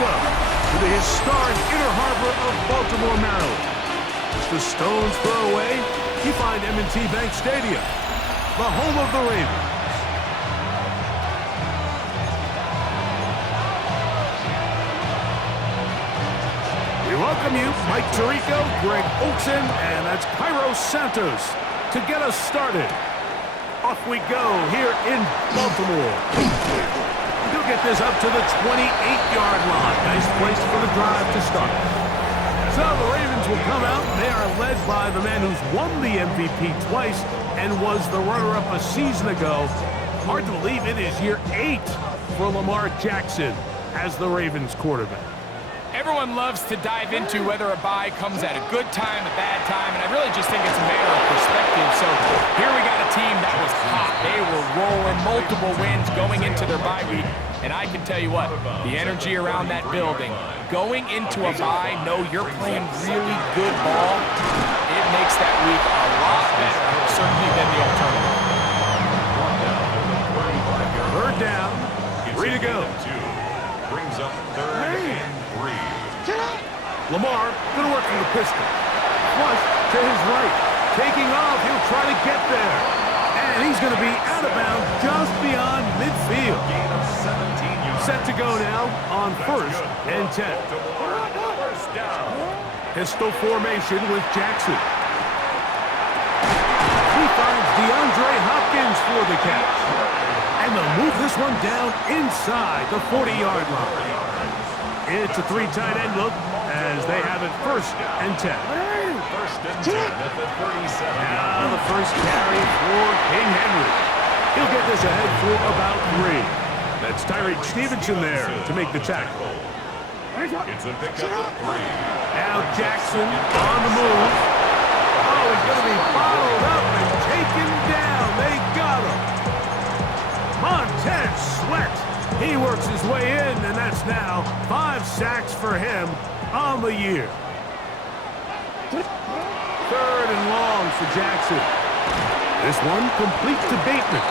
Welcome to the historic Inner Harbor of Baltimore, Maryland. Just a stone's throw away, you find M&T Bank Stadium, the home of the Ravens. We welcome you, Mike Tirico, Greg Olson, and that's Cairo Santos to get us started. Off we go here in Baltimore. He'll get this up to the 28-yard line. Nice place for the drive to start. So the Ravens will come out. They are led by the man who's won the MVP twice and was the runner-up a season ago. Hard to believe it is year 8 for Lamar Jackson as the Ravens quarterback. Everyone loves to dive into whether a bye comes at a good time, a bad time, and I really just think it's a matter of perspective. So here we got a team that was hot. They were rolling, multiple wins going into their bye week. And I can tell you what, the energy around that building, going into a bye, know you're playing really good ball, it makes that week a lot better, certainly than the alternative. Third down, 3 to go. Brings up third and 3. Lamar going to work from the pistol. Flush to his right. Taking off, he'll try to get there. And he's going to be out of bounds just beyond midfield. Set to go now on 1st and 10. Pistol formation with Jackson. He finds DeAndre Hopkins for the catch. And they'll move this one down inside the 40-yard line. It's a 3 tight end look as they have it 1st and 10. First and 10 at the 37. Now the first carry for King Henry. He'll get this ahead for about 3. That's Tyreek Stevenson there to make the tackle. It's a pickup of 3. Now Jackson on the move. Oh, he's going to be bottled up and taken down. They got him. Montez Sweat. He works his way in, and that's now 5 sacks for him on the year. 3rd and long for Jackson. This one complete to Bateman.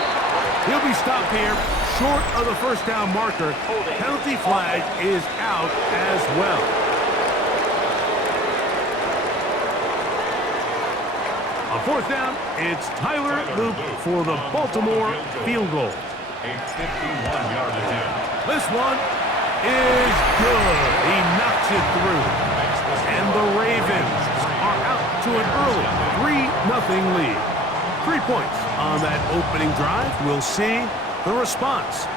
He'll be stopped here short of the first down marker. Penalty flag is out as well. On 4th down, it's Tyler Luke for the Baltimore field goal. A 51-yard attempt. This one is good. He knocks it through. And the Ravens are out to an early 3-0 lead. 3 points on that opening drive. We'll see the response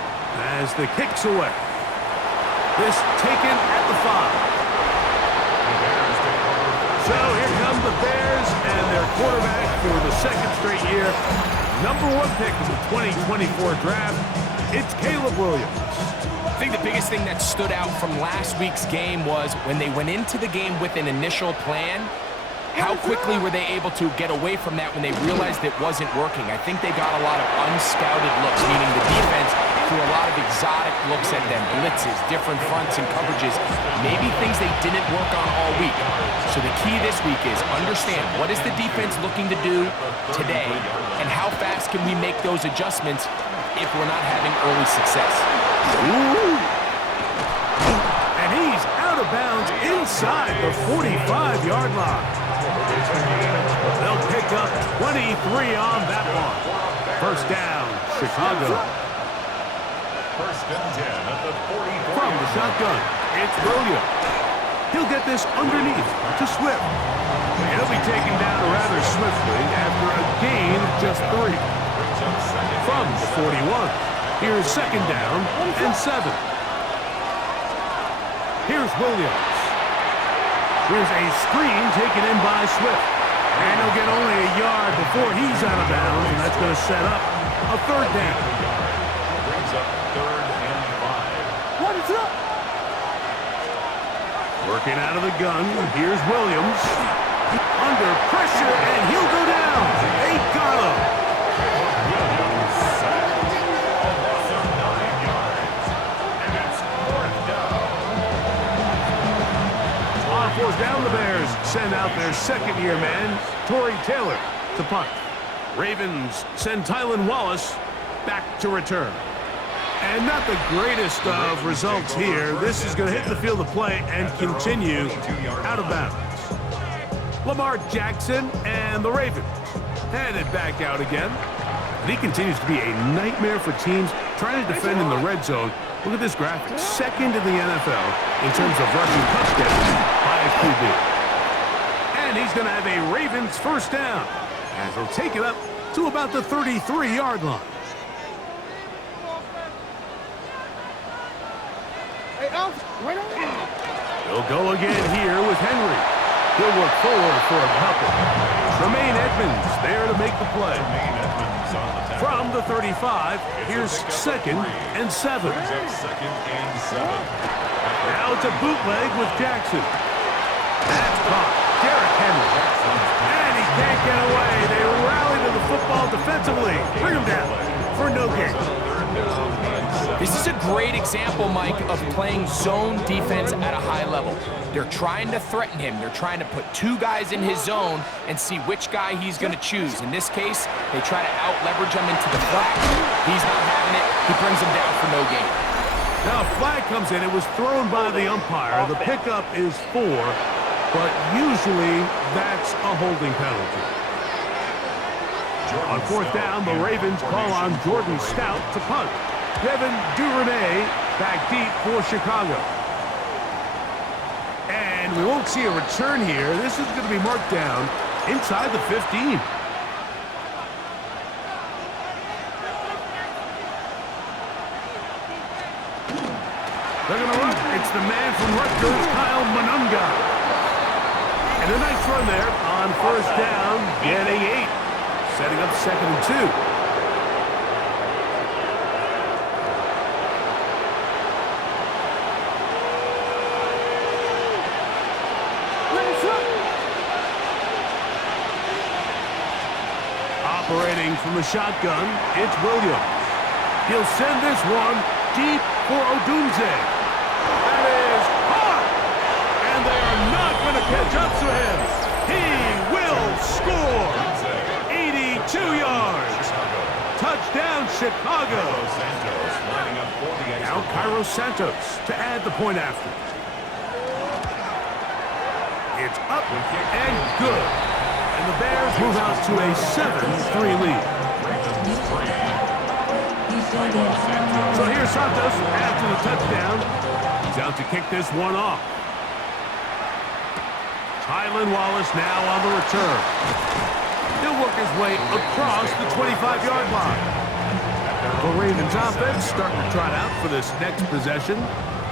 as the kick's away. This taken at the 5. So here come the Bears and their quarterback for the 2nd straight year. Number 1 pick in the 2024 draft, it's Caleb Williams. I think the biggest thing that stood out from last week's game was when they went into the game with an initial plan, how quickly were they able to get away from that when they realized it wasn't working? I think they got a lot of unscouted looks, meaning the defense threw a lot of exotic looks at them, blitzes, different fronts and coverages, maybe things they didn't work on all week. So the key this week is understand what is the defense looking to do today, and how fast can we make those adjustments if we're not having early success. Ooh. And he's out of bounds inside the 45-yard line. They'll pick up 23 on that one. 1st down, Chicago. 1st and 10 at the 44. From the shotgun, it's Williams. He'll get this underneath to Swift. He'll be taken down rather swiftly after a gain of just 3. From the 41, here's 2nd down and 7. Here's Williams. Here's a screen taken in by Swift. And he'll get only a yard before he's out of bounds, and that's going to set up a 3rd down. Brings up 3rd and 5. What is up? Working out of the gun, here's Williams. Under pressure, and he'll go down. They got him. Williams sacked. That's 9 yards. And it's 4th down. On 4th down, the Bears send out their 2nd-year man, Torrey Taylor, to punt. Ravens send Tylan Wallace back to return. And not the greatest of results here. This is going to hit the field of play and continue out of bounds. Lamar Jackson and the Ravens headed back out again. And he continues to be a nightmare for teams trying to defend in the red zone. Look at this graphic. Second in the NFL in terms of rushing touchdowns by a QB. And he's going to have a Ravens first down as he'll take it up to about the 33-yard line. He'll go again here with Henry. He'll work forward for a couple. Tremaine Edmonds there to make the play. From the 35, here's 2nd and 7. Now it's a bootleg with Jackson. That's caught. Derrick Henry. And he can't get away. They rally to the football defensively. Bring him down for no gain. This is a great example, Mike, of playing zone defense at a high level. They're trying to threaten him. They're trying to put 2 guys in his zone and see which guy he's going to choose. In this case, they try to out-leverage him into the flat. He's not having it. He brings him down for no gain. Now a flag comes in. It was thrown by the umpire. The pickup is 4, but usually that's a holding penalty. On 4th down, the Ravens call on Jordan Stout to punt. Devin Duvernay back deep for Chicago. And we won't see a return here. This is going to be marked down inside the 15. They're going to run. It's the man from Rutgers, Kyle Monunga. And a nice run there on 1st down, getting 8. Setting up 2nd and 2. Operating from the shotgun, it's Williams. He'll send this one deep for Odunze. That is caught! And they are not going to catch up to him. He will score! 82 yards. Touchdown, Chicago. Now Cairo Santos to add the point after. It's up and good. And the Bears move out to a 7-3 lead. So here's Santos after the touchdown. He's out to kick this one off. Tylan Wallace now on the return. He'll work his way across the 25-yard line. The Ravens offense starting to trot out for this next possession.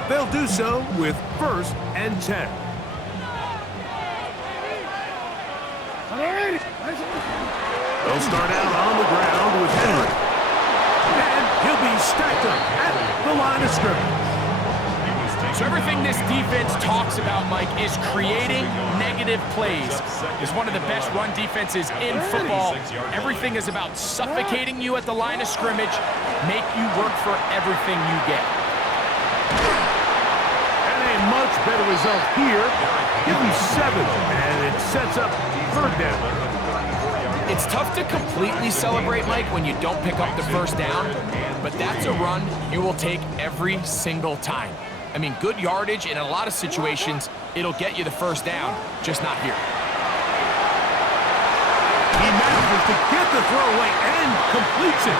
They'll do so with 1st and 10. They'll start out on the ground with Henry. And he'll be stacked up at the line of scrimmage. So everything this defense talks about, Mike, is creating negative plays. It's one of the best run defenses in football. Everything is about suffocating you at the line of scrimmage, make you work for everything you get. And a much better result here. Give him 7, and it sets up 3rd down. It's tough to completely celebrate, Mike, when you don't pick up the 1st down, but that's a run you will take every single time. I mean, good yardage, in a lot of situations, it'll get you the 1st down, just not here. He manages to get the throw away and completes it.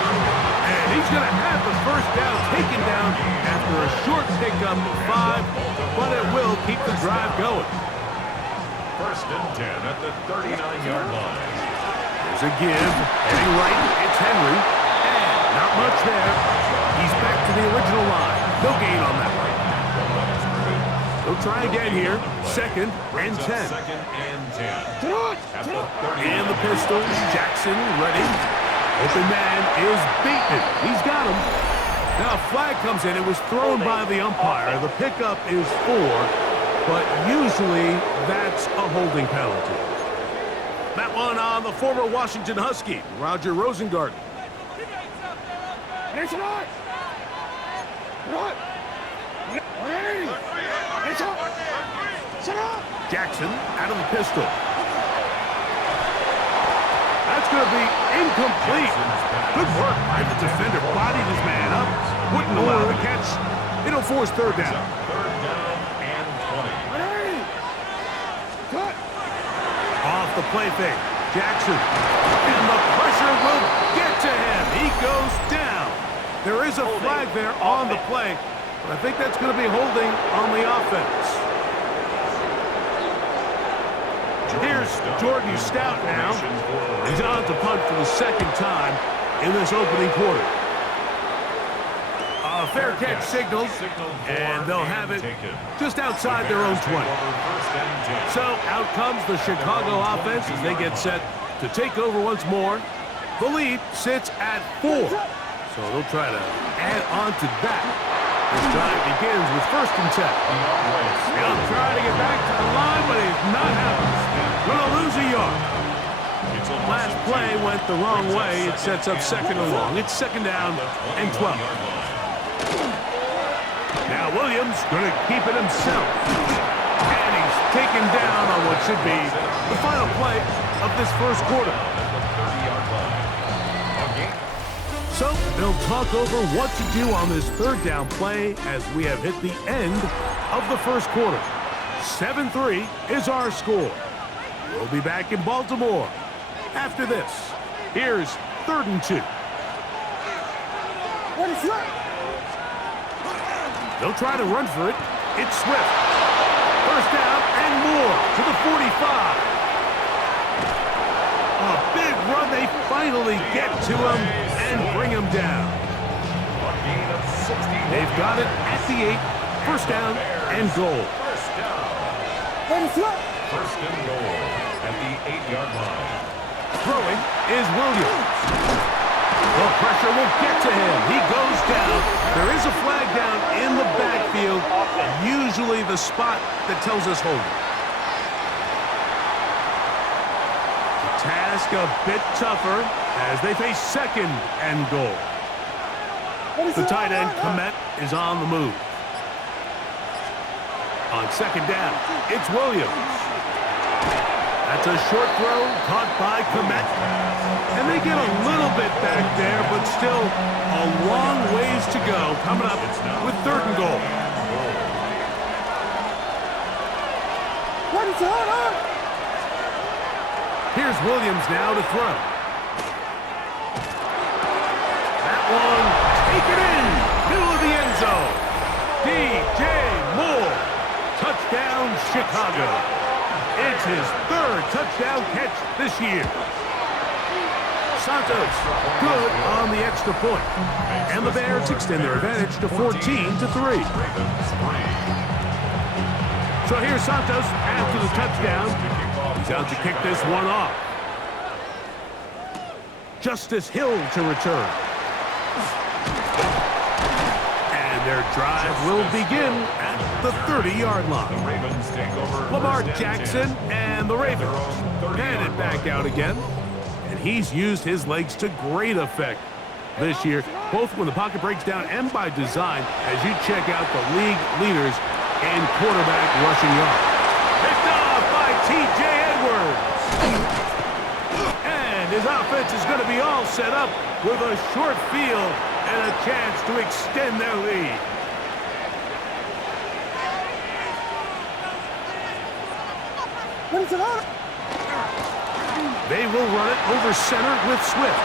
And he's going to have the 1st down taken down after a short pickup of 5, but it will keep the drive going. 1st and 10 at the 39-yard line. There's a give. Heading right, it's Henry. And not much there. He's back to the original line. No gain on that one. They'll try again here. 2nd and 10. 2nd and 10. And the pistol. Jackson ready. Open man is beaten. He's got him. Now a flag comes in. It was thrown by the umpire. The pickup is 4, but usually that's a holding penalty. That one on the former Washington Husky, Roger Rosengarten. Jackson out of the pistol. That's going to be incomplete. Good work by the defender. Bodied his man up. Wouldn't allow the catch. It'll force third down. Third down and 20. Cut. Off the play fake. Jackson. And the pressure will get to him. He goes down. There is a flag there on the play, but I think that's going to be holding on the offense. Here's Jordan Stout now. He's on to punt for the second time in this opening quarter. A fair catch signaled, and they'll have it just outside their own 20. So out comes the Chicago offense as they get set to take over once more. The lead sits at 4. So they'll try to add on to that. This drive begins with 1st and 10. He'll try to get back to the line, but he's not happening. Going to lose a yard. Last play went the wrong way. It sets up 2nd and long. It's 2nd down and 12. Now Williams going to keep it himself. And he's taken down on what should be the final play of this first quarter. So they'll talk over what to do on this 3rd down play as we have hit the end of the first quarter. 7-3 is our score. We'll be back in Baltimore after this. Here's 3rd and 2. They'll try to run for it. It's Swift. 1st down and more to the 45. A big run. They finally get to him and bring him down. They've got it at the 8. 1st down and goal. First and goal at the 8-yard line. Throwing is Williams. The pressure will get to him. He goes down. There is a flag down in the backfield, usually the spot that tells us hold. The task a bit tougher as they face 2nd and goal. The tight end, Komet, is on the move. On 2nd down, it's Williams. That's a short throw caught by Komet. And they get a little bit back there, but still a long ways to go coming up with 3rd and goal. Here's Williams now to throw. That one, take it in, middle of the end zone. DJ Moore, touchdown Chicago. It's his 3rd touchdown catch this year. Santos, good on the extra point. And the Bears extend their advantage to 14-3. So here's Santos after the touchdown. He's out to kick this one off. Justice Hill to return. And their drive will begin at the 30-yard line. Lamar Jackson and the Ravens headed back out again. And he's used his legs to great effect this year, both when the pocket breaks down and by design, as you check out the league leaders in quarterback rushing yards. Picked off by T.J. Edwards. And his offense is going to be all set up with a short field and a chance to extend their lead. What is it on? They will run it over center with Swift.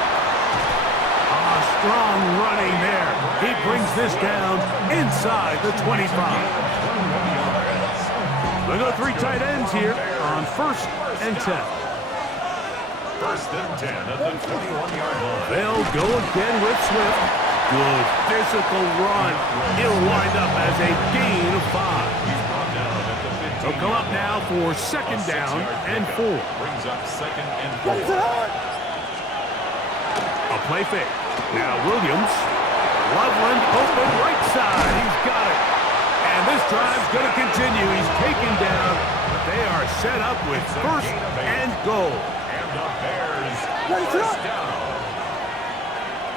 Strong running there. He brings this down inside the 25. We'll go 3 tight ends here on 1st and 10. 1st and 10 at the 21-yard line. They'll go again with Swift. Good physical run. He'll wind up as a gain of 5. They'll come up now for 2nd down and 4. Brings up 2nd and 4. A play fake. Now Williams. Loveland open right side. He's got it. And this drive's going to continue. He's taken down. But they are set up with 1st and goal. And the Bears first down.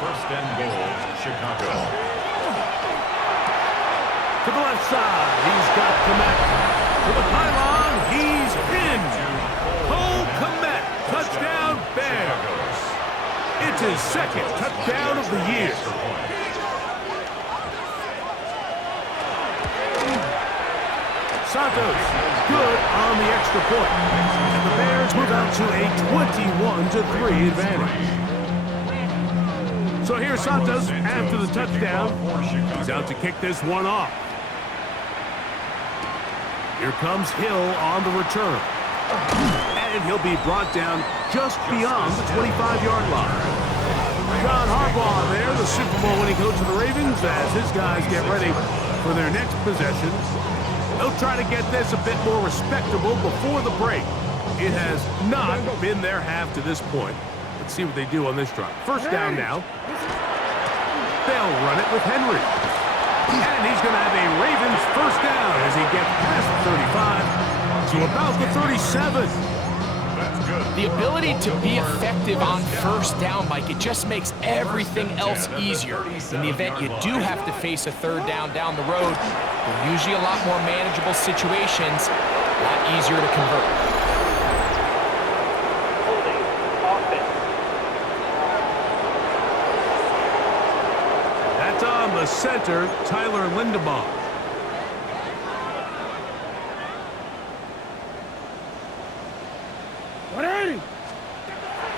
1st and goal, Chicago. To the left side. He's got Komet. To the pylon, he's in. Cole Komet, touchdown Bears. That's his second touchdown of the year. Santos, good on the extra point. And the Bears move out to a 21-3 advantage. So here's Santos after the touchdown. He's out to kick this one off. Here comes Hill on the return. And he'll be brought down just beyond the 25-yard line. John Harbaugh there, the Super Bowl winning coach of the Ravens, as his guys get ready for their next possession. They'll try to get this a bit more respectable before the break. It has not been their half to this point. Let's see what they do on this drive. First down now. They'll run it with Henry. And he's going to have a Ravens first down as he gets past the 35 to about the 37. The ability to be effective on first down, Mike, it just makes everything else easier. In the event you do have to face a third down the road, they're usually a lot more manageable situations, a lot easier to convert. That's on the center, Tyler Linderbaum.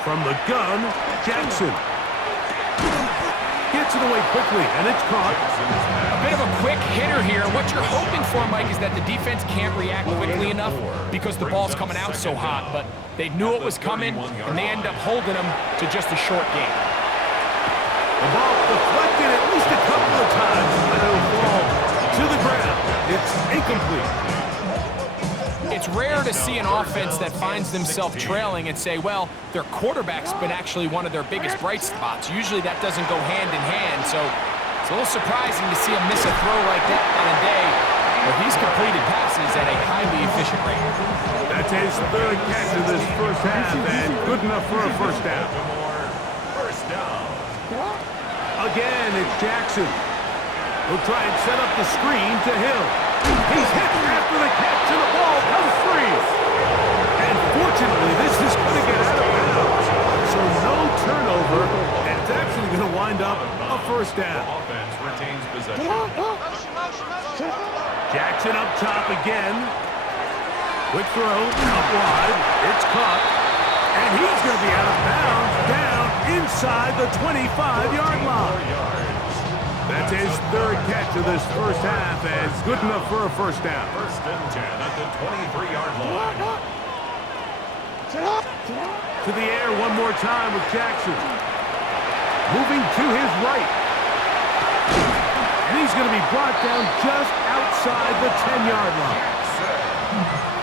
From the gun, Jackson. Gets it away quickly, and it's caught. A bit of a quick hitter here. What you're hoping for, Mike, is that the defense can't react quickly enough because the ball's coming out so hot. But they knew it was coming, and they end up holding them to just a short game. The ball deflected at least a couple of times, and it'll fall to the ground. It's incomplete. It's rare to see an offense that finds themselves trailing and say, well, their quarterback's been actually one of their biggest bright spots. Usually that doesn't go hand in hand, so it's a little surprising to see him miss a throw like that on a day where he's completed passes at a highly efficient rate. That's his third catch of this first half, and good enough for a first down. First down. Again, it's Jackson. He'll try and set up the screen to Hill. He's hit after the catch, and the ball comes free. And fortunately, this is going to get out of bounds. So no turnover, and it's actually going to wind up a first down. Offense retains possession. Jackson up top again. Quick throw, up wide. It's caught. And he's going to be out of bounds, down inside the 25-yard line. That's his third catch of this first half, and it's good enough for a first down. First and 10 at the 23-yard line. To the air one more time with Jackson. Moving to his right. And he's going to be brought down just outside the 10-yard line.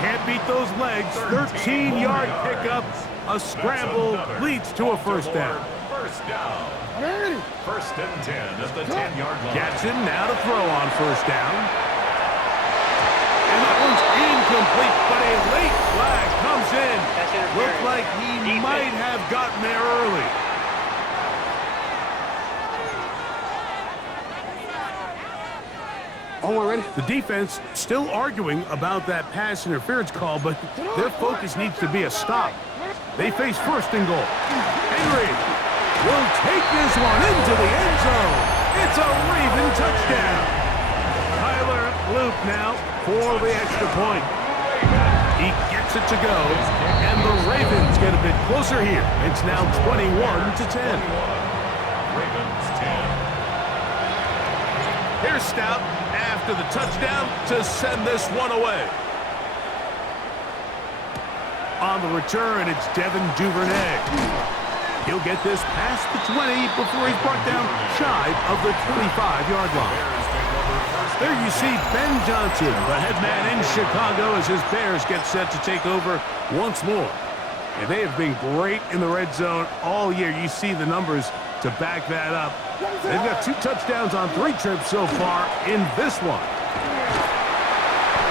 Can't beat those legs. 13-yard pickup. A scramble leads to a first down. First down. First and 10 at the 10-yard line. Jackson now to throw on first down. And that one's incomplete, but a late flag comes in. Looked like he might have gotten there early. Oh, we're ready. The defense still arguing about that pass interference call, but their focus needs to be a stop. They face first and goal. Henry will take this one into the end zone. It's a Raven touchdown. Tyler Loop now for the extra point. He gets it to go, and the Ravens get a bit closer here. It's now 21-10. Ravens 10. Here's Stout after the touchdown to send this one away. On the return, it's Devin Duvernay. He'll get this past the 20 before he's brought down shy of the 25-yard line. There you see Ben Johnson, the head man in Chicago, as his Bears get set to take over once more. And they have been great in the red zone all year. You see the numbers to back that up. They've got 2 touchdowns on 3 trips so far in this one.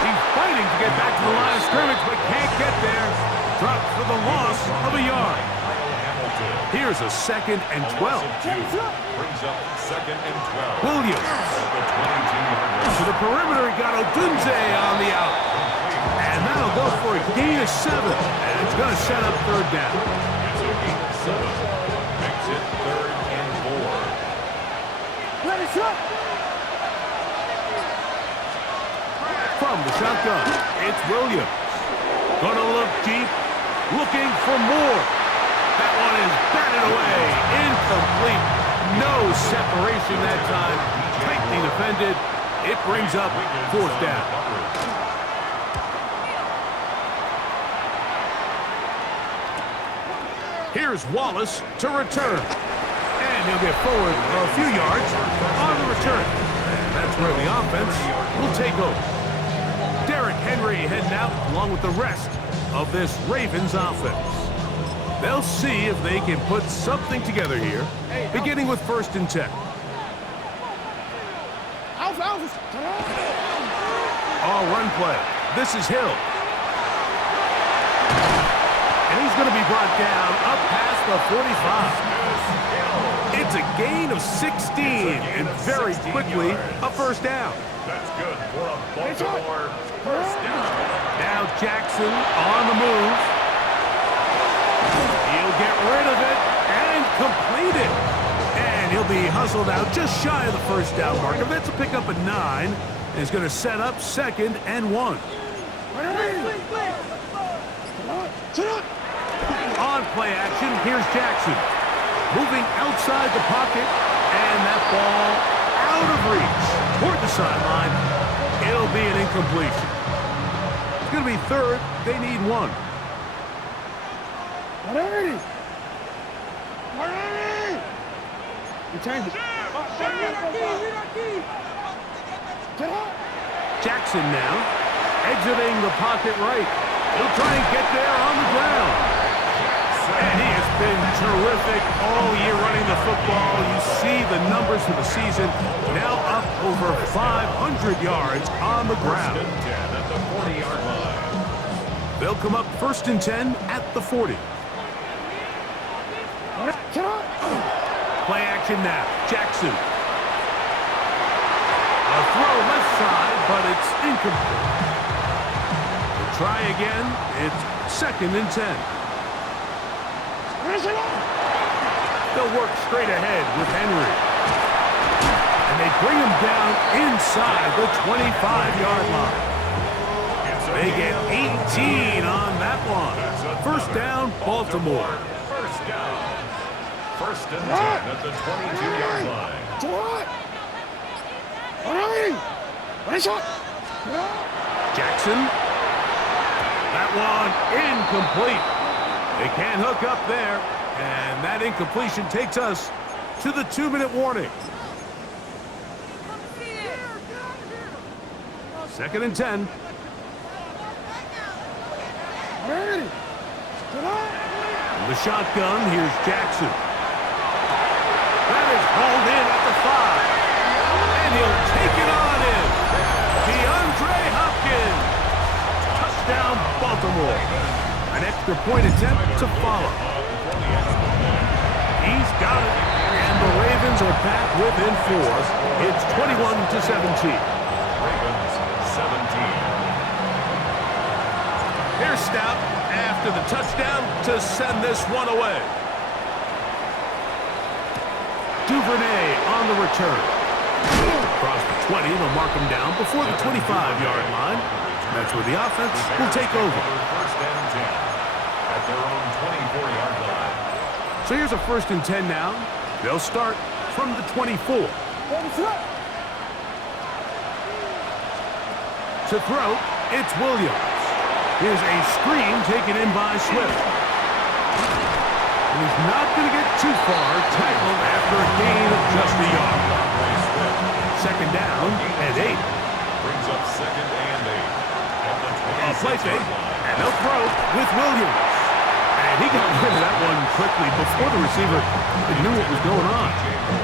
He's fighting to get back to the line of scrimmage, but can't get there. Dropped for the loss of a yard. Here's a 2nd and 12. Brings up 2nd and 12. Williams. To the perimeter, he got Odunze on the out. And that'll go for a gain of 7. And it's going to set up third down. It's a gain of 7. Makes it From the shotgun, it's Williams. Gonna look deep, looking for more. That one is batted away, incomplete. No separation that time, tightly defended. It brings up fourth down. Here's Wallace to return. And he'll get forward a few yards on the return. And that's where the offense will take over. Derrick Henry heading out along with the rest of this Ravens offense. They'll see if they can put something together here, beginning with 1st and 10. All run play. This is Hill. And he's going to be brought down up past the 45. It's a gain of 16, and very quickly a first down. That's good for a Baltimore first down. Now Jackson on the move. He'll get rid of it and complete it. And he'll be hustled out just shy of the first down marker. That's a pickup at 9. And he's going to set up 2nd and 1. On play action, here's Jackson. Moving outside the pocket, and that ball out of reach toward the sideline. It'll be an incompletion. It's going to be 3rd. They need 1. Jackson now exiting the pocket right. He'll try and get there on the ground. And he has been terrific all year running the football. You see the numbers for the season. Now up over 500 yards on the ground. 1st and 10 at the 40-yard line. They'll come up 1st and 10 at the 40. Play action now. Jackson. A throw left side, but it's incomplete. They'll try again. It's 2nd and 10. They'll work straight ahead with Henry. And they bring him down inside the 25-yard line. They get 18 on that one. First down, Baltimore. First down. 1st and 10 at the 22-yard line. Jackson. That one incomplete. They can't hook up there. And that incompletion takes us to the 2-minute warning. 2nd and 10. From the shotgun, here's Jackson. That is hauled in at the 5. And he'll take it on in. DeAndre Hopkins. Touchdown, Baltimore. An extra point attempt to follow. He's got it. And the Ravens are back within 4. It's 21-17. Ravens 17. Here's Stout after the touchdown to send this one away. Duvernay on the return. Across the 20, they'll mark him down before the 25-yard line. That's where the offense will take over. 1st and 10 at their own 24-yard line. So here's a 1st and 10 now. They'll start from the 24. To throw, it's Williams. Here's a screen taken in by Swift. And he's not going to get too far, tackled after a gain of just a yard. 2nd down and 8. Brings up 2nd and 8. At the A play 26 fake, line. and they'll throw with Williams. And he got rid of that one quickly before the receiver knew what was going on.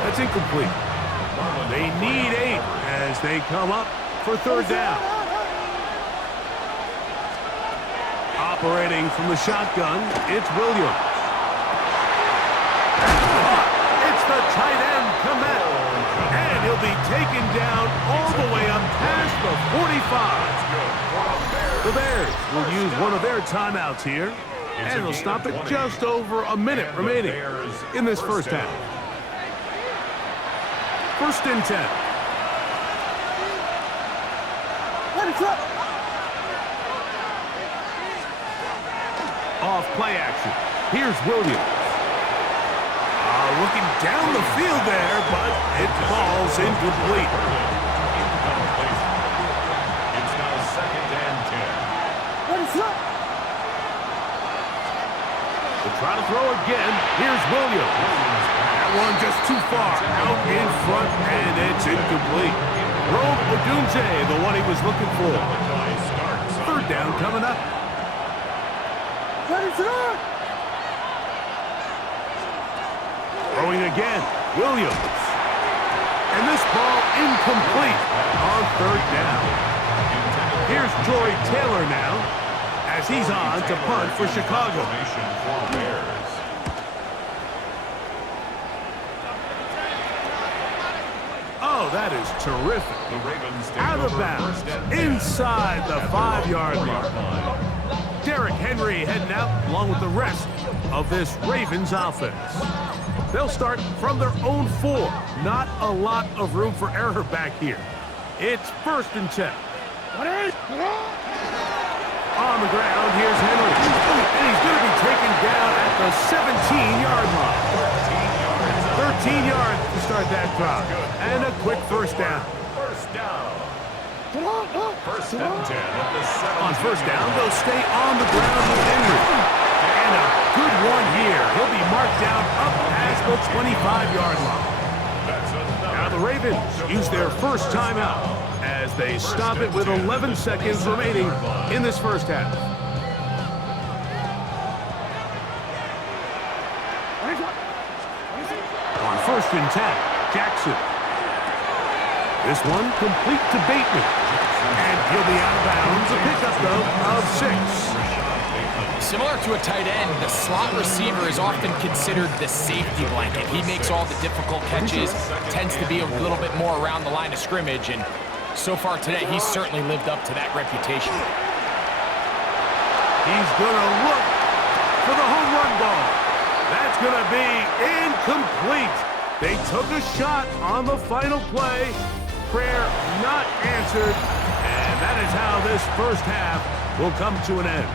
That's incomplete. They need 8 as they come up for 3rd down. Operating from the shotgun, it's Williams. It's the tight end, Komet. And he'll be taken down all the way up past the 45. The Bears will use one of their timeouts here. And they'll stop it just over a minute remaining in this first half. First and 10. Let it drop. Off play action. Here's Williams. Looking down the field there, but it falls incomplete. It's now second and 10. Let it drop. They'll try to throw again. Here's Williams. That one just too far out in front, and it's incomplete. Rome Odunze, the one he was looking for. Third down coming up. Let it drop. Throwing again, Williams. And this ball incomplete on third down. Here's Jory Taylor now, as he's on to punt for Chicago. Oh, that is terrific. Out of bounds, inside the 5-yard line. Derrick Henry heading out along with the rest of this Ravens offense. They'll start from their own 4. Not a lot of room for error back here. It's first and 10. On the ground, here's Henry. And he's going to be taken down at the 17-yard line. 13 yards to start that drive. And a quick first down. First down. First and 10 at the 7. On first down, they'll stay on the ground with Henry. And a good one here. He'll be marked down up past the 25-yard line. Now the Ravens use their first timeout as they stop it with 11 seconds remaining in this first half. On first and 10, Jackson. This one complete to Bateman. And he'll be out of bounds. A pickup, though, of 6. Similar to a tight end, the slot receiver is often considered the safety blanket. He makes all the difficult catches, tends to be a little bit more around the line of scrimmage, and so far today, he's certainly lived up to that reputation. He's going to look for the home run ball. That's going to be incomplete. They took a shot on the final play. Prayer not answered, and that is how this first half will come to an end.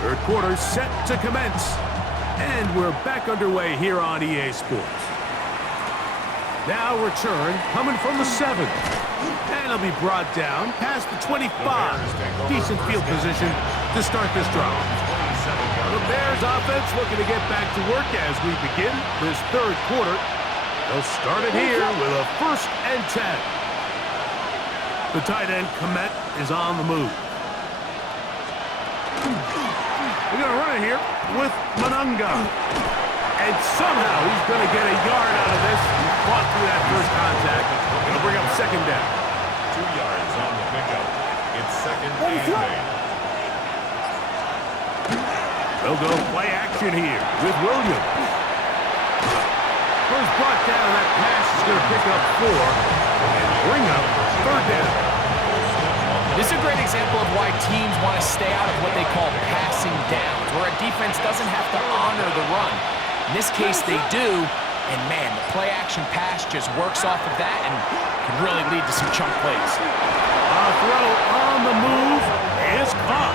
Third quarter set to commence, and we're back underway here on EA Sports. Now return coming from the 7, and it'll be brought down past the 25. Decent field position to start this drive. The Bears offense looking to get back to work as we begin this third quarter. They'll start it here with a first and 10. The tight end Komet is on the move. We're going to run it here with Manunga. And somehow he's going to get a yard out of this. Fought through that first contact. It'll bring up second down. 2 yards on the pickup. It's second and 8. They'll go play action here with Williams. First brought down, that pass is going to pick up 4 and bring up third down. This is a great example of why teams want to stay out of what they call passing downs, where a defense doesn't have to honor the run. In this case, they do, and man, the play-action pass just works off of that and can really lead to some chunk plays. A throw on the move is caught.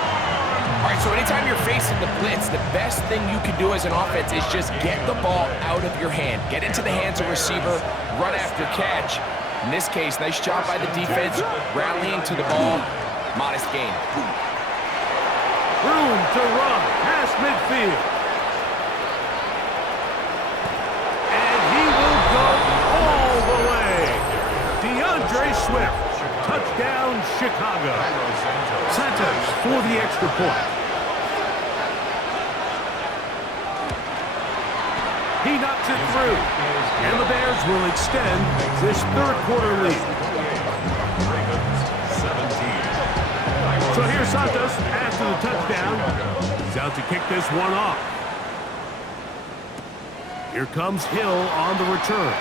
All right, so anytime you're facing the blitz, the best thing you can do as an offense is just get the ball out of your hand. Get into the hands of receiver, run after catch. In this case, nice job by the defense, rallying to the ball, modest gain. Room to run past midfield. And he will go all the way. DeAndre Swift, touchdown Chicago. Santos for the extra point. He knocks it through, and the Bears will extend this third quarter lead. So here's Santos after the touchdown. He's out to kick this one off. Here comes Hill on the return.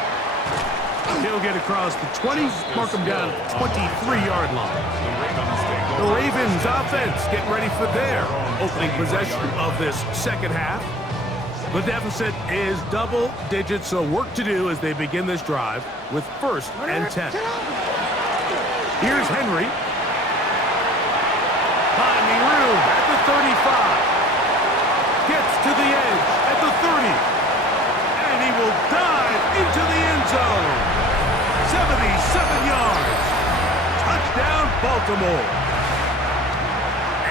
He'll get across the 20, mark him down at the 23-yard line. The Ravens offense getting ready for their opening possession of this second half. The deficit is double digits, so work to do as they begin this drive with 1st and 10. Here's Henry. Finding room at the 35. Gets to the edge at the 30. And he will dive into the end zone. 77 yards. Touchdown, Baltimore.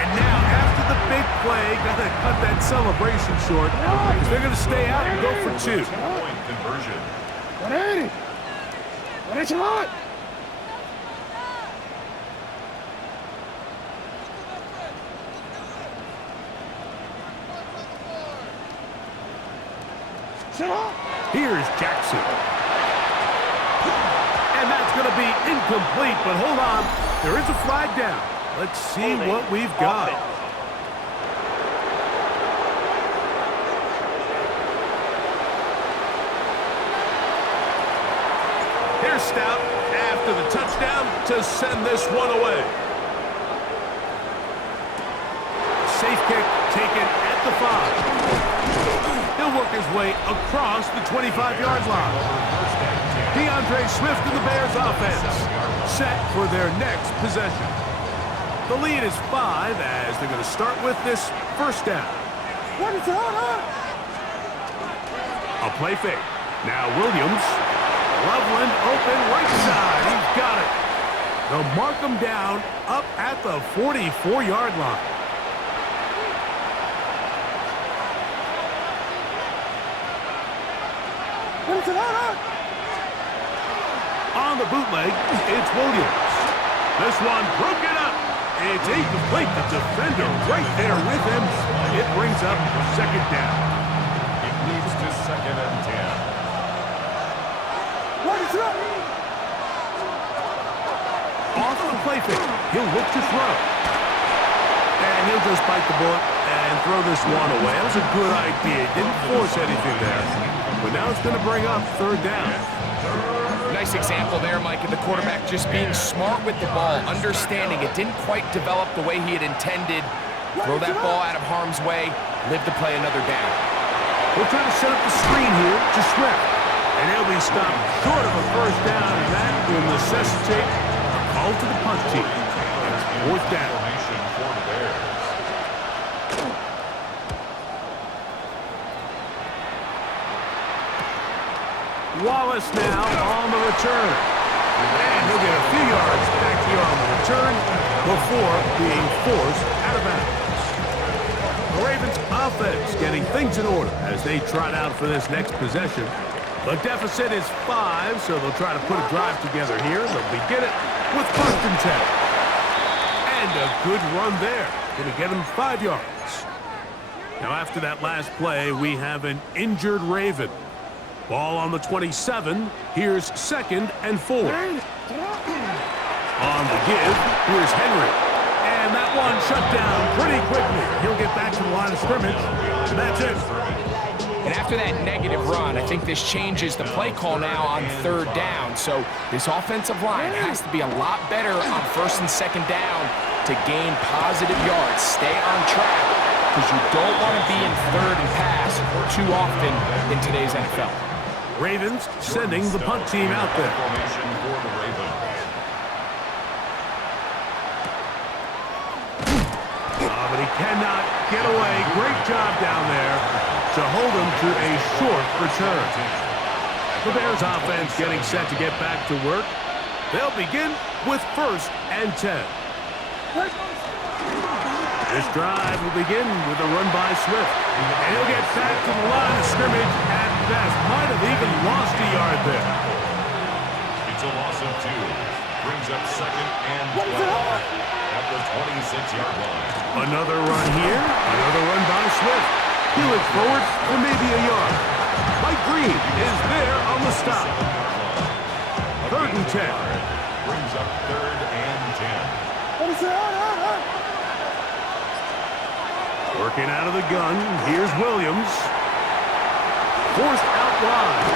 And now, after the big play, got to cut that celebration short, because they're going to stay out and go for 2. Point conversion. 180. 180. Here's Jackson. And that's going to be incomplete, but hold on. There is a flag down. Let's see what we've got. Here's Stout after the touchdown to send this one away. Safe kick taken at the 5. He'll work his way across the 25-yard line. DeAndre Swift and the Bears offense set for their next possession. The lead is 5 as they're going to start with this 1st down. A play fake. Now Williams. Loveland open right side. He's got it. They'll mark him down up at the 44-yard line. On the bootleg, it's Williams. This one broken up. It's incomplete. The defender right there with him. It brings up 2nd down. It moves to 2nd and 10. Off the play fake. He'll look to throw. And he'll just bite the bullet and throw this one away. That was a good idea. Didn't force anything there. But now it's going to bring up 3rd down. Nice example there, Mike, of the quarterback just being smart with the ball, understanding it didn't quite develop the way he had intended. Throw that ball out of harm's way, live to play another down. We'll try to set up the screen here to Swift. And he'll be stopped short of a 1st down, and that will necessitate a call to the punt team. It's 4th down. Formation for the Bears. Wallace now on the return. And he'll get a few yards back here on the return before being forced out of bounds. The Ravens offense getting things in order as they trot out for this next possession. The deficit is 5, so they'll try to put a drive together here. They'll begin it with 1st and 10. And a good run there. Going to get him 5 yards. Now after that last play, we have an injured Raven. Ball on the 27. Here's 2nd and 4. On the give, here's Henry. And that one shut down pretty quickly. He'll get back to the line of scrimmage. And that's it. And after that negative run, I think this changes the play call now on 3rd down. So this offensive line has to be a lot better on 1st and 2nd down to gain positive yards. Stay on track because you don't want to be in 3rd and pass too often in today's NFL. Ravens sending the punt team out there. Formation for the Ravens. But he cannot get away. Great job down there to hold him to a short return. The Bears offense getting set to get back to work. They'll begin with 1st and 10. This drive will begin with a run by Swift. And he'll get back to the line of scrimmage at best. Might have even lost a yard there. It's a loss of 2. Brings up 2nd and 12 at the 26-yard line. Another run here. Another run by Swift. He looks forward for maybe a yard. Mike Green is there on the stop. 3rd and 10. Brings up 3rd and 10. Working out of the gun. Here's Williams. Forced out wide.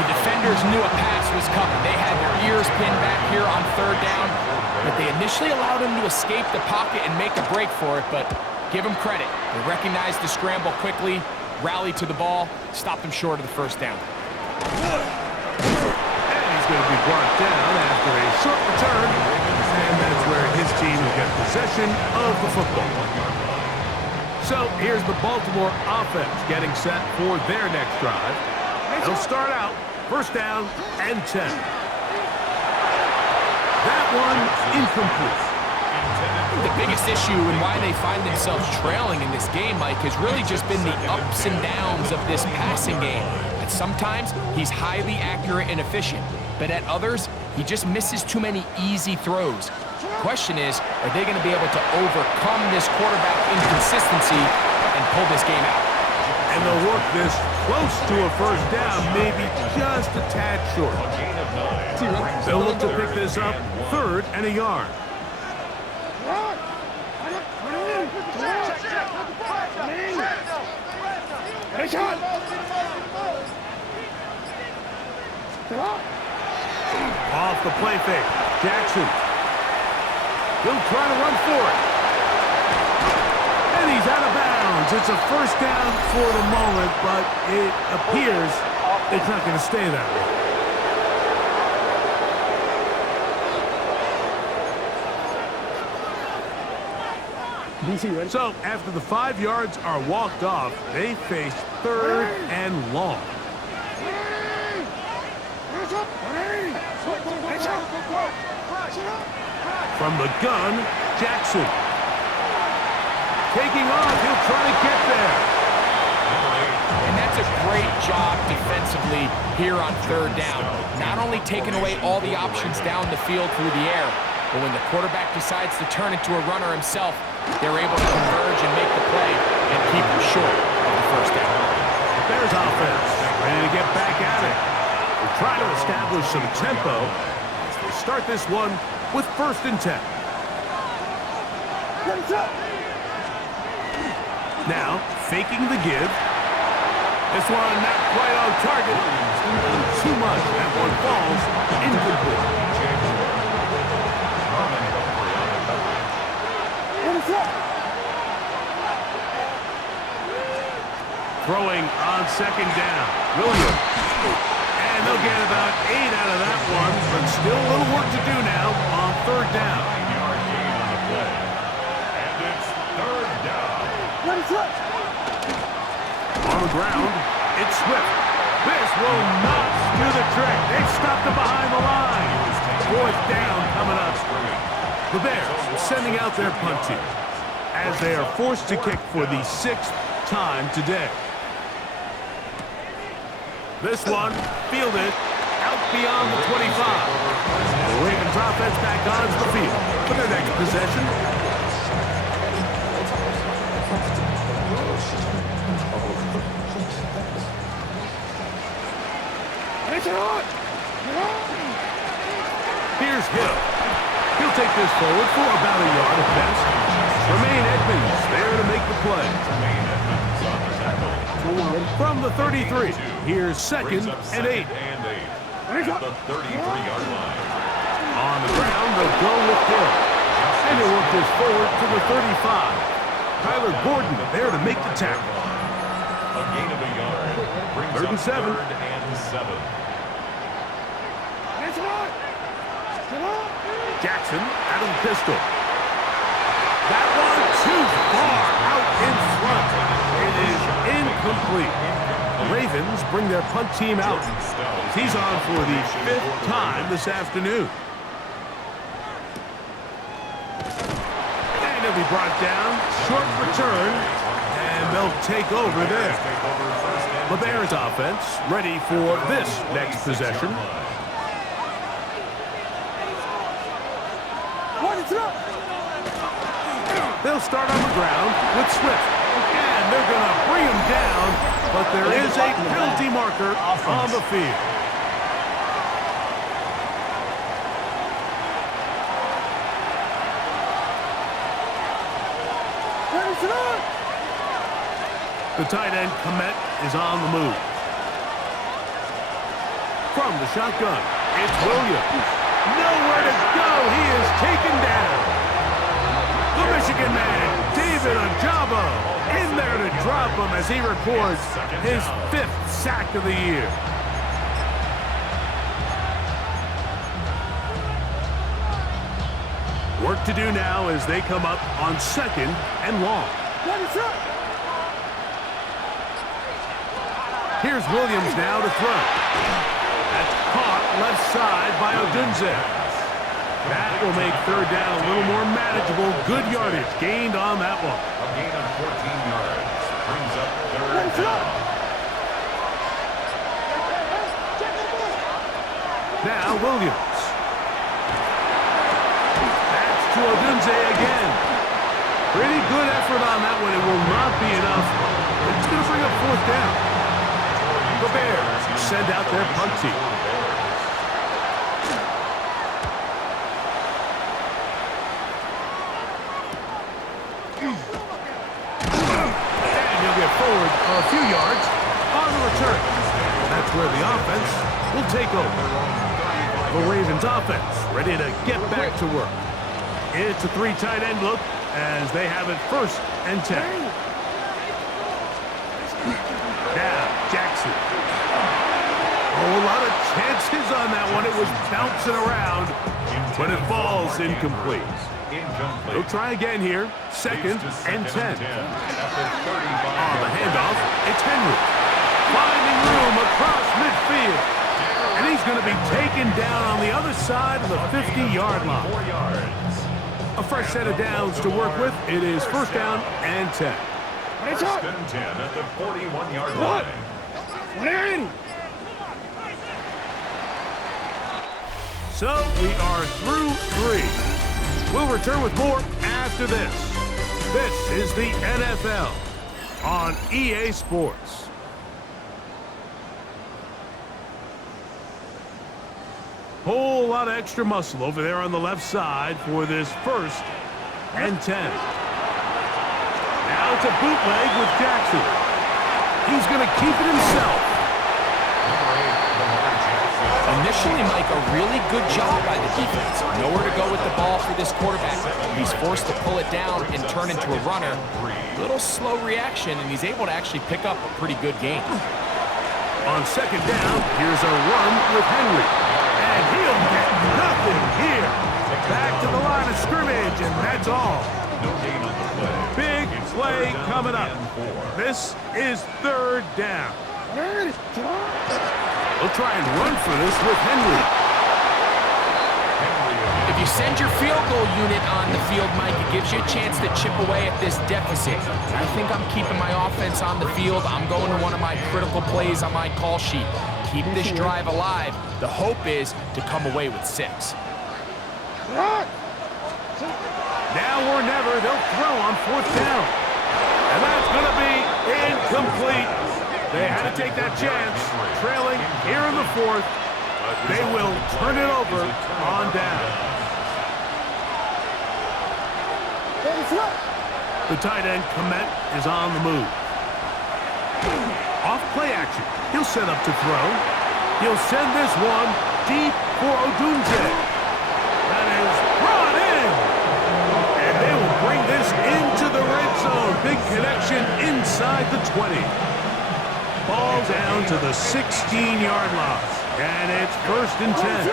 The defenders knew a pass was coming. They had their ears pinned back here on 3rd down, but they initially allowed him to escape the pocket and make a break for it, but give them credit. They recognized the scramble quickly, rallied to the ball, stopped them short of the first down. And he's going to be brought down after a short return, and that's where his team will get possession of the football. So here's the Baltimore offense getting set for their next drive. They'll start out first down and 10. That one incomplete. The biggest issue and why they find themselves trailing in this game, Mike, has really just been the ups and downs of this passing game. And sometimes he's highly accurate and efficient, but at others, he just misses too many easy throws. The question is, are they going to be able to overcome this quarterback inconsistency and pull this game out? And they'll work this close to a first down, maybe just a tad short. They'll look to pick this up, 3rd and a yard. Off the play fake, Jackson. He'll try to run for it. And he's out of bounds. It's a first down for the moment, but it appears it's not going to stay that way. So after the 5 yards are walked off, they face 3rd and long. From the gun, Jackson. Taking off, he'll try to get there. And that's a great job defensively here on 3rd down. Not only taking away all the options down the field through the air, but when the quarterback decides to turn into a runner himself, they're able to converge and make the play and keep him short of the first down. There's offense, ready to get back at it. They're trying to establish some tempo as they start this one with 1st and 10. Now, faking the give. This one not quite on target. Too much. That one falls incomplete. Throwing on 2nd down. Williams. And they'll get about 8 out of that one, but still a little work to do now on 3rd down. And it's 3rd down. On the ground, it's Swift. This will not do the trick. They've stopped it behind the line. 4th down coming up. The Bears sending out their punt team as they are forced to kick for the 6th time today. This one fielded out beyond the 25. The Ravens offense back onto the field for their next possession. Here's Hill. He'll take this forward for about a yard at best. Tremaine Edmonds there to make the play. From the 33, here's 2nd and 8. At the 33-yard line. On the ground, they'll go with Hill. And he'll work this forward to the 35. Tyler Gordon there to make the tackle. A gain of a yard. Brings 3rd and 7. 3rd and 7. Jackson out of the pistol. That one too far out in front. It is incomplete. The Ravens bring their punt team out. He's on for the 5th time this afternoon. And he'll be brought down. Short return. And they'll take over there. The Bears offense ready for this next possession. They'll start on the ground with Swift. And they're going to bring him down, but there is a penalty marker on the field. The tight end, Komet, is on the move. From the shotgun, it's Williams. Nowhere to go. He is taken down. The Michigan man, David Ojabo, as he records his 5th sack of the year. Work to do now as they come up on 2nd and long. Here's Williams now to throw. That's caught left side by Odunze. That will make 3rd down a little more manageable. Good yardage gained on that one. A gain of 14 yards brings up 3rd down. Now Williams. That's to Odunze again. Pretty good effort on that one. It will not be enough. It's going to bring up 4th down. The Bears send out their punt team. And he'll get forward a few yards on the return. That's where the offense will take over. The Ravens offense ready to get back to work. It's a 3 tight end look as they have it 1st and 10. Now, Jackson. Oh, a lot of chances on that one. It was bouncing around, but it falls incomplete. They'll try again here. 2nd and 10. On the handoff, it's Henry. Finding room across midfield. And he's going to be taken down on the other side of the 50-yard line. A fresh set of downs to work with. It is 1st down and 10. 1st and 10 at the 41-yard line. So we are through 3. We'll return with more after this. This is the NFL on EA Sports. Whole lot of extra muscle over there on the left side for this 1st and 10. Now it's a bootleg with Jackson. He's going to keep it himself. Initially, Mike, a really good job by the defense. Nowhere to go with the ball for this quarterback. He's forced to pull it down and turn into a runner. Little slow reaction, and he's able to actually pick up a pretty good game. On 2nd down, here's a run with Henry. And he'll get nothing here. Back to the line of scrimmage, and that's all. Big play coming up. This is 3rd down. We'll try and run for this with Henry. If you send your field goal unit on the field, Mike, it gives you a chance to chip away at this deficit. I think I'm keeping my offense on the field. I'm going to one of my critical plays on my call sheet. Keep this drive alive. The hope is to come away with 6. Now or never, they'll throw on 4th down. And that's going to be incomplete. They had to take that chance, trailing here in the 4th. They will turn it over on down. The tight end, Komet, is on the move. Off play action. He'll set up to throw. He'll send this one deep for Odunze. That is brought in. And they will bring this into the red zone. Big connection inside the 20. Ball down to the 16-yard line. And it's 1st and 10.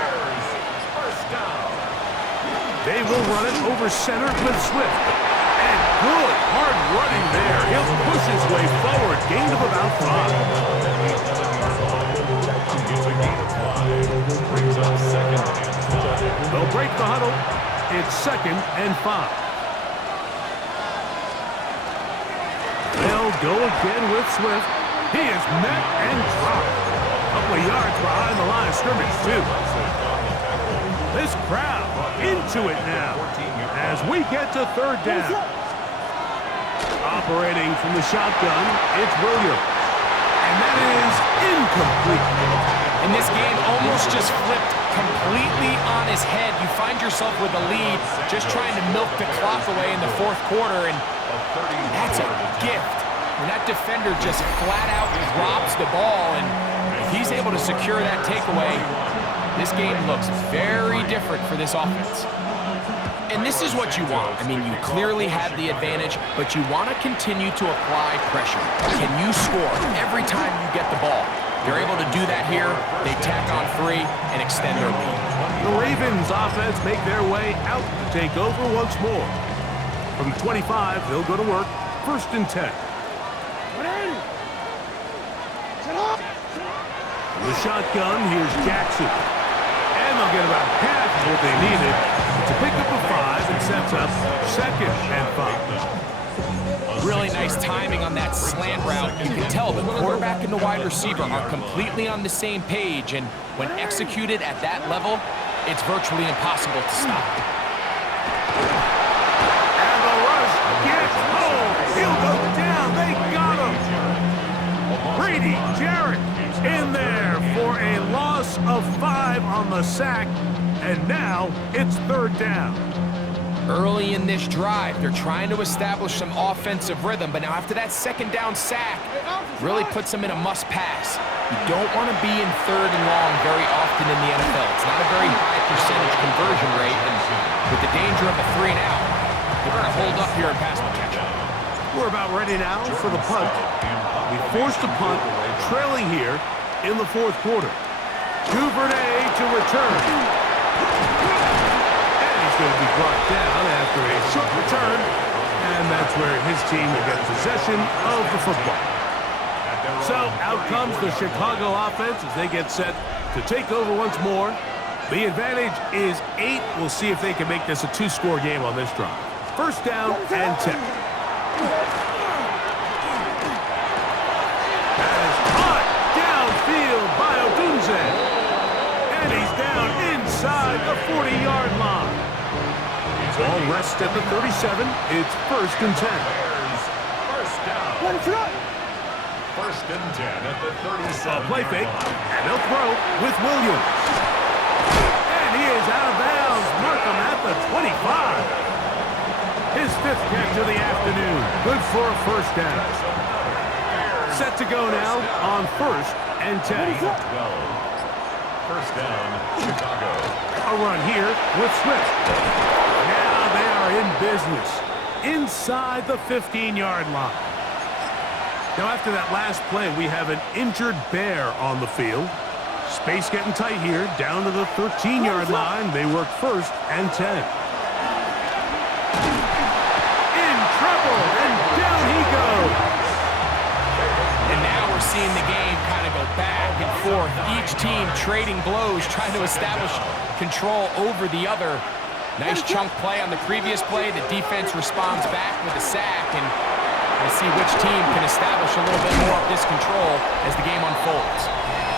They will run it over center with Swift. And good hard running there. He'll push his way forward. Gain of about 5. They'll break the huddle. It's 2nd and 5. They'll go again with Swift. He is met and dropped. A couple of yards behind the line of scrimmage, too. This crowd into it now as we get to 3rd down. Operating from the shotgun, it's Williams. And that is incomplete. And this game almost just flipped completely on his head. You find yourself with a lead, just trying to milk the clock away in the 4th quarter, and that's a gift. And that defender just flat out drops the ball, and if he's able to secure that takeaway, this game looks very different for this offense. And this is what you want. I mean, you clearly have the advantage, but you want to continue to apply pressure. Can you score every time you get the ball? They're able to do that here. They tack on 3 and extend their lead. The Ravens offense make their way out to take over once more. From the 25, they'll go to work. 1st and 10. The shotgun, here's Jackson. And they'll get about half of what they needed to pick up a 5 and sets up 2nd and 5. Really nice timing on that slant route. You can tell the quarterback and the wide receiver are completely on the same page, and when executed at that level, it's virtually impossible to stop. And the rush gets home. He'll go down. They got him. Brady Jarrett in there for a loss of 5 on the sack, and now it's 3rd down. Early in this drive, they're trying to establish some offensive rhythm, but now after that 2nd down sack, really puts them in a must-pass. You don't want to be in 3rd and long very often in the NFL. It's not a very high percentage conversion rate, and with the danger of a 3 and out, they're going to hold up here and pass protection. We're about ready now for the punt. We forced a punt, trailing here in the 4th quarter. Duvernay to return. Going to be brought down after a short return, and that's where his team will get possession of the football. So out comes the Chicago offense as they get set to take over once more. The advantage is 8. We'll see if they can make this a 2-score game on this drive. 1st down and 10. That is caught downfield by Odunze, and he's down inside the 40-yard line. Ball rests at the 37. It's 1st and 10. First down. 1st and 10 at the 37. Play fake, and they'll throw with Williams. And he is out of bounds. Mark him at the 25. His 5th catch of the afternoon. Good for a 1st down. Set to go now on 1st and 10. 1st down, Chicago. A run here with Swift. Now they are in business inside the 15-yard line. Now after that last play, we have an injured Bear on the field. Space getting tight here, down to the 13-yard line. They work 1st and 10. In trouble, and down he goes. And now we're seeing the game kind of go back and forth. Each team trading blows, trying to establish control over the other. Nice chunk play on the previous play. The defense responds back with a sack, and we'll see which team can establish a little bit more of this control as the game unfolds.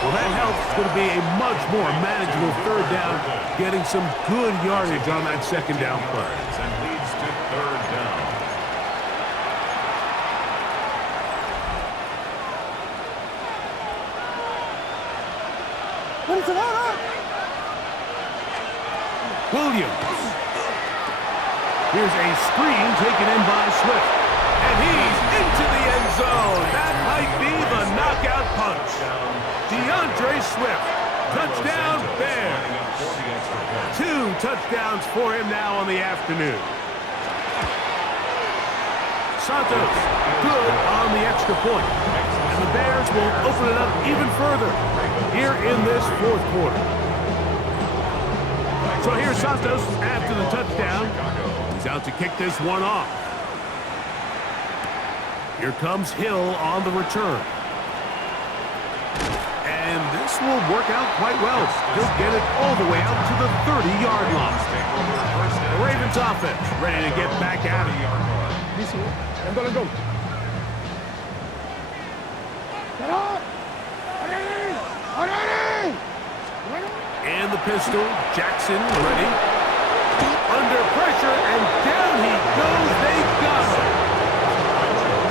Well, that helps. It's going to be a much more manageable 3rd down, getting some good yardage on that 2nd down play. And leads to 3rd down. Williams. Here's a screen taken in by Swift. And he's into the end zone. That might be the knockout punch. DeAndre Swift. Touchdown, Bear. 2 touchdowns for him now on the afternoon. Santos, good on the extra point. And the Bears will open it up even further here in this 4th quarter. So here's Santos after the touchdown. He's out to kick this one off. Here comes Hill on the return. And this will work out quite well. He'll get it all the way out to the 30-yard line. The Ravens offense ready to get back at it. Let go. And the pistol, Jackson ready. Under pressure, and down he goes. They got him.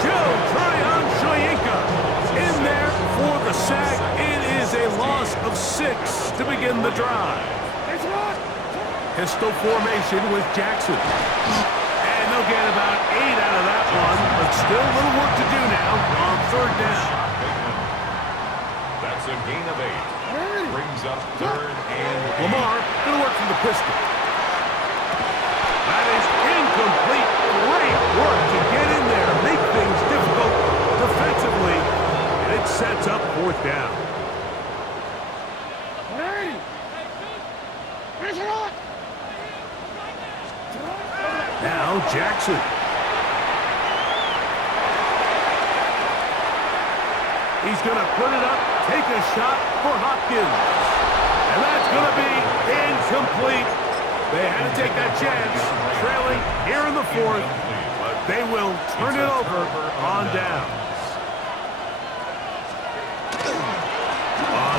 Joe Tryon-Shoyinka in there for the sack. It is a loss of 6 to begin the drive. Pistol formation with Jackson. And they'll get about 8 out of that one, but still a little work to do now on 3rd down. That's a gain of 8. Brings up 3rd and 8. Lamar going to work from the pistol. sets up fourth down. Now Jackson. He's going to put it up, take a shot for Hopkins. And that's going to be incomplete. They had to take that chance, trailing here in the fourth, but they will turn it over on down.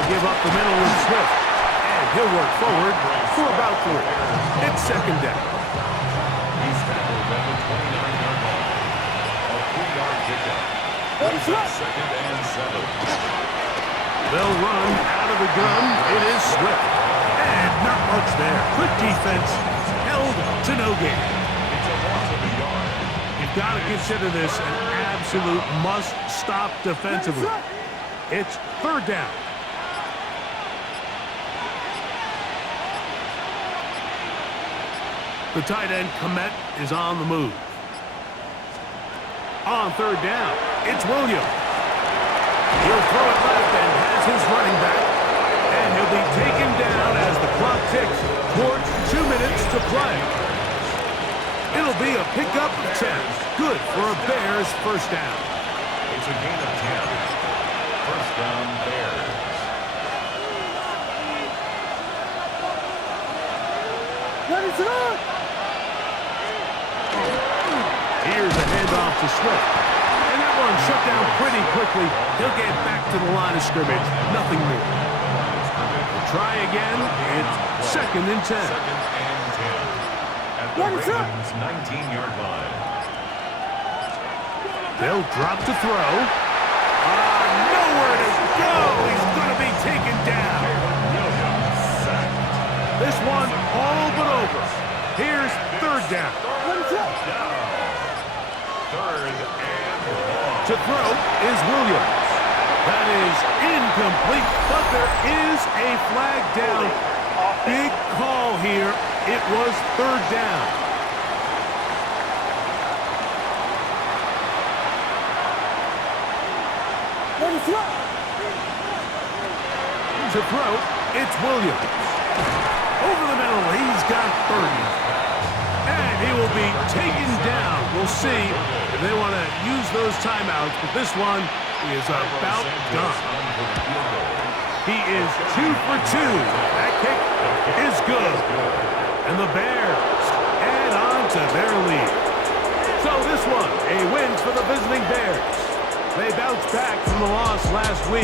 Give up the middle with Swift, and he'll work forward for about 4. It's second down. He's tackled at the 29-yard line. A 3-yard pickup. Brings up second and 7. They'll run out of the gun. It is Swift. And not much there. Good defense. Held to no gain. It's a loss of a yard. You've got to consider this an absolute must-stop defensively. It's third down. The tight end, Komet, is on the move. On third down, it's Williams. He'll throw it left and has his running back. And he'll be taken down as the clock ticks towards 2 minutes to play. It'll be a pickup of 10. Good for a Bears first down. It's a gain of 10. First down, Bears. Here's a handoff to Swift. And that one shut down pretty quickly. He'll get back to the line of scrimmage. Nothing more. Try again. It's second and 10. Second and 10. At the Ravens' 19-yard line. They'll drop to throw. Nowhere to go. He's going to be taken down. This one all but over. Here's third down. Third and 1. To throw is Williams. That is incomplete, but there is a flag down. Big call here. It was third down. To throw, it's Williams. Over the middle, he's got Burton. And he will be taken down. We'll see if they want to use those timeouts, but this one is about done. He is 2 for 2. That kick is good. And the Bears add on to their lead. So this one, a win for the visiting Bears. They bounced back from the loss last week.